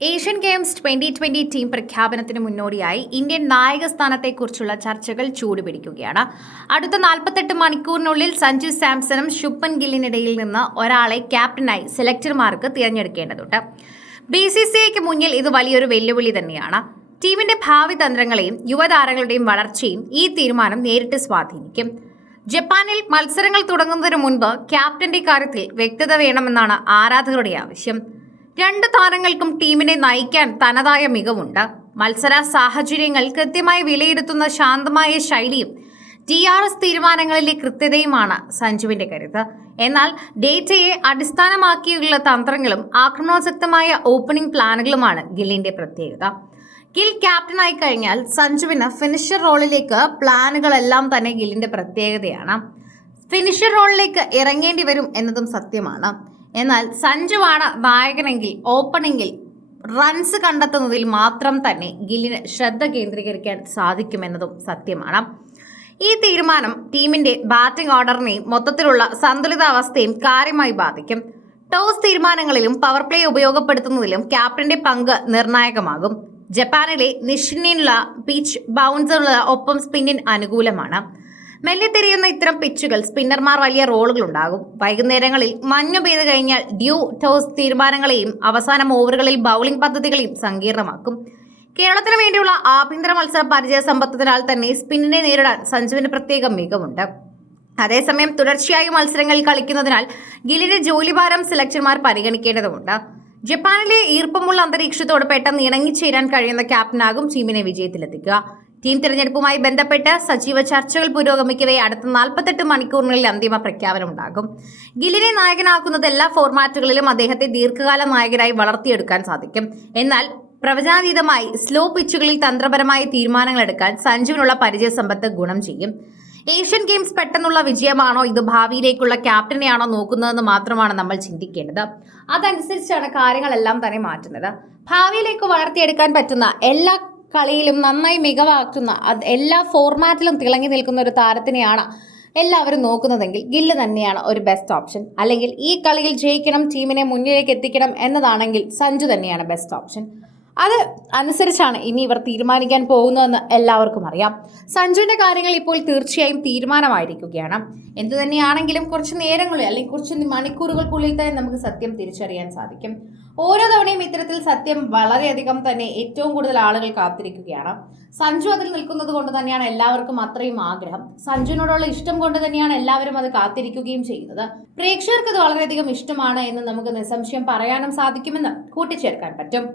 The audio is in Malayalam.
ഏഷ്യൻ ഗെയിംസ് 2020 ടീം പ്രഖ്യാപനത്തിന് മുന്നോടിയായി ഇന്ത്യൻ നായക സ്ഥാനത്തെക്കുറിച്ചുള്ള ചർച്ചകൾ ചൂടുപിടിക്കുകയാണ്. അടുത്ത 48 മണിക്കൂറിനുള്ളിൽ സഞ്ജു സാംസണും ശുഭ്മൻ ഗില്ലിനിടയിൽ നിന്ന് ഒരാളെ ക്യാപ്റ്റനായി സെലക്ടർമാർക്ക് തിരഞ്ഞെടുക്കേണ്ടതുണ്ട്. BCCIക്ക് മുന്നിൽ ഇത് വലിയൊരു വെല്ലുവിളി തന്നെയാണ്. ടീമിന്റെ ഭാവി തന്ത്രങ്ങളെയും യുവതാരങ്ങളുടെയും വളർച്ചയും ഈ തീരുമാനം നേരിട്ട് സ്വാധീനിക്കും. ജപ്പാനിൽ മത്സരങ്ങൾ തുടങ്ങുന്നതിന് മുൻപ് ക്യാപ്റ്റന്റെ കാര്യത്തിൽ വ്യക്തത വേണമെന്നാണ് ആരാധകരുടെ ആവശ്യം. രണ്ട് താരങ്ങൾക്കും ടീമിനെ നയിക്കാൻ തനതായ മികവുണ്ട്. മത്സര സാഹചര്യങ്ങൾ കൃത്യമായി വിലയിരുത്തുന്ന ശാന്തമായ ശൈലിയും DRS തീരുമാനങ്ങളിലെ കൃത്യതയുമാണ് സഞ്ജുവിന്റെ കരുത്ത്. എന്നാൽ ഡേറ്റയെ അടിസ്ഥാനമാക്കിയുള്ള തന്ത്രങ്ങളും ആക്രമണോത്സുകമായ ഓപ്പണിംഗ് പ്ലാനുകളുമാണ് ഗില്ലിന്റെ പ്രത്യേകത. ഗിൽ ക്യാപ്റ്റനായി കഴിഞ്ഞാൽ സഞ്ജുവിന് ഫിനിഷർ റോളിലേക്ക് പ്ലാനുകളെല്ലാം തന്നെ ഗില്ലിന്റെ പ്രത്യേകതയാണ്. ഫിനിഷർ റോളിലേക്ക് ഇറങ്ങേണ്ടി വരും എന്നതും സത്യമാണ്. എന്നാൽ സഞ്ജുവാണ് നായകനെങ്കിൽ ഓപ്പണിംഗിൽ റൺസ് കണ്ടെത്തുന്നതിൽ മാത്രം തന്നെ ഗില്ലിന് ശ്രദ്ധ കേന്ദ്രീകരിക്കാൻ സാധിക്കുമെന്നതും സത്യമാണ്. ഈ തീരുമാനം ടീമിന്റെ ബാറ്റിംഗ് ഓർഡറിനെയും മൊത്തത്തിലുള്ള സന്തുലിതാവസ്ഥയും കാര്യമായി ബാധിക്കും. ടോസ് തീരുമാനങ്ങളിലും പവർ പ്ലേ ഉപയോഗപ്പെടുത്തുന്നതിലും ക്യാപ്റ്റന്റെ പങ്ക് നിർണായകമാകും. ജപ്പാനിലെ നിഷിനുള്ള പിച്ച് ബൗൺസറുള്ള ഒപ്പം സ്പിന്നിന് അനുകൂലമാണ്. മെല്ലെ തിരിയുന്ന ഇത്തരം പിച്ചുകൾ സ്പിന്നർമാർ വലിയ റോളുകളുണ്ടാകും. വൈകുന്നേരങ്ങളിൽ മഞ്ഞു പെയ്തു കഴിഞ്ഞാൽ ഡ്യൂ ടോസ് തീരുമാനങ്ങളെയും അവസാനം ഓവറുകളിൽ ബൗളിംഗ് പദ്ധതികളെയും സങ്കീർണമാക്കും. കേരളത്തിന് വേണ്ടിയുള്ള ആഭ്യന്തര മത്സര പരിചയ സമ്പത്തിനാൽ തന്നെ സ്പിന്നിനെ നേരിടാൻ സഞ്ജുവിന് പ്രത്യേക മികവുണ്ട്. അതേസമയം തുടർച്ചയായി മത്സരങ്ങളിൽ കളിക്കുന്നതിനാൽ ഗില്ലിന്റെ ജോലിഭാരം സെലക്ടർമാർ പരിഗണിക്കേണ്ടതുണ്ട്. ജപ്പാനിലെ ഈർപ്പമുള്ള അന്തരീക്ഷത്തോട് പെട്ടെന്ന് ഇണങ്ങിച്ചേരാൻ കഴിയുന്ന ക്യാപ്റ്റനാകും ടീമിനെ വിജയത്തിലെത്തിക്കുക. ടീം തിരഞ്ഞെടുപ്പുമായി ബന്ധപ്പെട്ട് സജീവ ചർച്ചകൾ പുരോഗമിക്കവേ അടുത്ത 48 മണിക്കൂറിനുള്ളിൽ അന്തിമ പ്രഖ്യാപനമുണ്ടാകും. ഗില്ലിനെ നായകനാക്കുന്നത് എല്ലാ ഫോർമാറ്റുകളിലും അദ്ദേഹത്തെ ദീർഘകാല നായകനായി വളർത്തിയെടുക്കാൻ സാധിക്കും. എന്നാൽ പ്രവചനാതീതമായി സ്ലോ പിച്ചുകളിൽ തന്ത്രപരമായ തീരുമാനങ്ങൾ എടുക്കാൻ സഞ്ജുവിനുള്ള പരിചയസമ്പത്ത് ഗുണം ചെയ്യും. ഏഷ്യൻ ഗെയിംസ് പെട്ടെന്നുള്ള വിജയമാണോ ഇത് ഭാവിയിലേക്കുള്ള ക്യാപ്റ്റനെയാണോ നോക്കുന്നതെന്ന് മാത്രമാണ് നമ്മൾ ചിന്തിക്കേണ്ടത്. അതനുസരിച്ചാണ് കാര്യങ്ങളെല്ലാം തന്നെ മാറ്റുന്നത്. ഭാവിയിലേക്ക് വളർത്തിയെടുക്കാൻ പറ്റുന്ന എല്ലാ കളിയിലും നന്നായി മികവാക്കുന്ന എല്ലാ ഫോർമാറ്റിലും തിളങ്ങി നിൽക്കുന്ന ഒരു താരത്തിനെയാണ് എല്ലാവരും നോക്കുന്നതെങ്കിൽ ഗില്ല് തന്നെയാണ് ഒരു ബെസ്റ്റ് ഓപ്ഷൻ. അല്ലെങ്കിൽ ഈ കളിയിൽ ജയിക്കണം, ടീമിനെ മുന്നിലേക്ക് എത്തിക്കണം എന്നതാണെങ്കിൽ സഞ്ജു തന്നെയാണ് ബെസ്റ്റ് ഓപ്ഷൻ. അത് അനുസരിച്ചാണ് ഇനി ഇവർ തീരുമാനിക്കാൻ പോകുന്നതെന്ന് എല്ലാവർക്കും അറിയാം. സഞ്ജുവിന്റെ കാര്യങ്ങൾ ഇപ്പോൾ തീർച്ചയായും തീരുമാനമായിരിക്കുകയാണ്. എന്തു തന്നെയാണെങ്കിലും കുറച്ച് നേരങ്ങളിൽ അല്ലെങ്കിൽ കുറച്ച് മണിക്കൂറുകൾക്കുള്ളിൽ തന്നെ നമുക്ക് സത്യം തിരിച്ചറിയാൻ സാധിക്കും. ഓരോ തവണയും ഇത്തരത്തിൽ സത്യം വളരെയധികം തന്നെ ഏറ്റവും കൂടുതൽ ആളുകൾ കാത്തിരിക്കുകയാണ്. സഞ്ജു അതിൽ നിൽക്കുന്നത് കൊണ്ട് തന്നെയാണ് എല്ലാവർക്കും അത്രയും ആഗ്രഹം. സഞ്ജുവിനോടുള്ള ഇഷ്ടം കൊണ്ട് തന്നെയാണ് എല്ലാവരും അത് കാത്തിരിക്കുകയും ചെയ്യുന്നത്. പ്രേക്ഷകർക്ക് അത് വളരെയധികം ഇഷ്ടമാണ് എന്ന് നമുക്ക് നിസ്സംശയം പറയാനും സാധിക്കുമെന്ന് കൂട്ടിച്ചേർക്കാൻ പറ്റും.